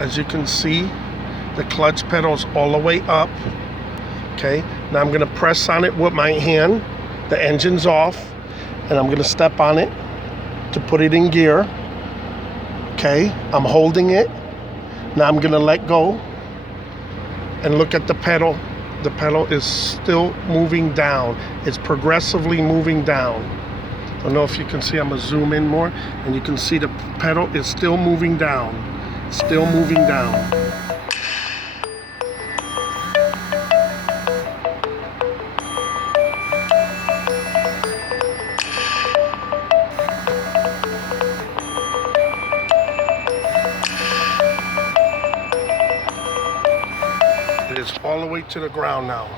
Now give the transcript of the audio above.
As you can see, the clutch pedal's all the way up. Okay, now I'm gonna press on it with my hand. The engine's off, and I'm gonna step on it to put it in gear. Okay, I'm holding it. Now I'm gonna let go and look at the pedal. The pedal is still moving down. It's progressively moving down. I don't know if you can see, I'm gonna zoom in more, and you can see the pedal is still moving down. Still moving down. It is all the way to the ground now.